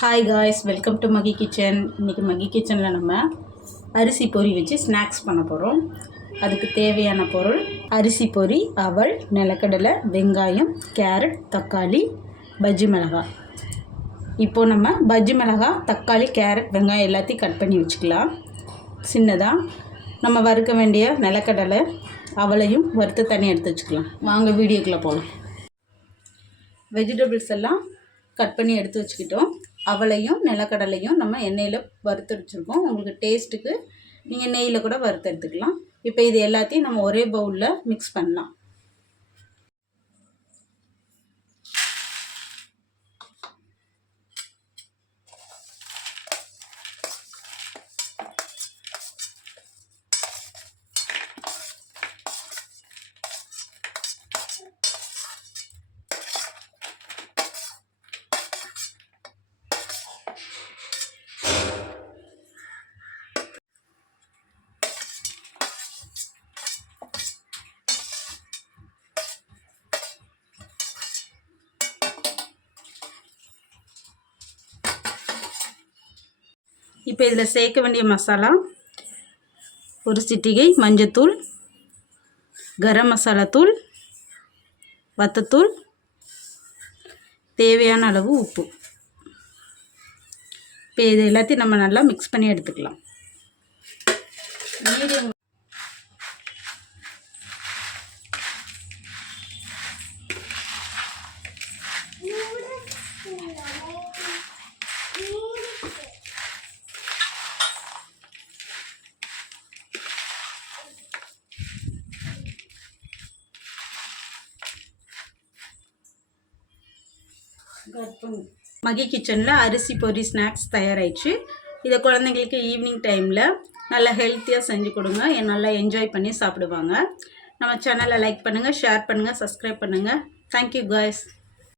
Hi guys, welcome to Magi kitchen. இன்றைக்கி மகி கிச்சனில் நம்ம அரிசி பொரி வச்சு ஸ்நாக்ஸ் பண்ண போகிறோம். அதுக்கு தேவையான பொருள் அரிசி பொரி, அவல், நிலக்கடலை, வெங்காயம், கேரட், தக்காளி, பஜ்ஜி மிளகாய். இப்போது நம்ம பஜ்ஜி மிளகாய், தக்காளி, கேரட், வெங்காயம் எல்லாத்தையும் கட் பண்ணி வச்சுக்கலாம். சின்னதாக நம்ம வறுக்க வேண்டிய நிலக்கடலை, அவளையும் வறுத்து தனியாக எடுத்து வச்சுக்கலாம். வாங்க வீடியோக்குள்ளே போகலாம். வெஜிடபிள்ஸ் எல்லாம் கட் பண்ணி எடுத்து வச்சுக்கிட்டோம். அவளையும் நிலக்கடலையும் நம்ம எண்ணெயில் வறுத்து வச்சுருக்கோம். உங்களுக்கு டேஸ்ட்டுக்கு நீங்கள் நெய்யில் கூட வறுத்து எடுத்துக்கலாம். இப்போ இது எல்லாத்தையும் நம்ம ஒரே பவுலில் மிக்ஸ் பண்ணலாம். இப்போ இதில் சேர்க்க வேண்டிய மசாலா ஒரு சிட்டிகை மஞ்சத்தூள், கரம் மசாலா தூள், வத்தத்தூள், தேவையான அளவு உப்பு. இப்போ இது எல்லாத்தையும் நம்ம நல்லா மிக்ஸ் பண்ணி எடுத்துக்கலாம். மீடியம் மகி கிச்சனில் அரிசி பொரி ஸ்நாக்ஸ் தயாராகிடுச்சு. இதை குழந்தைங்களுக்கு ஈவினிங் டைமில் நல்லா ஹெல்த்தியாக செஞ்சு கொடுங்க. நல்லா என்ஜாய் பண்ணி சாப்பிடுவாங்க. நம்ம சேனலை லைக் பண்ணுங்கள், ஷேர் பண்ணுங்கள், சப்ஸ்கிரைப் பண்ணுங்கள். Thank you guys.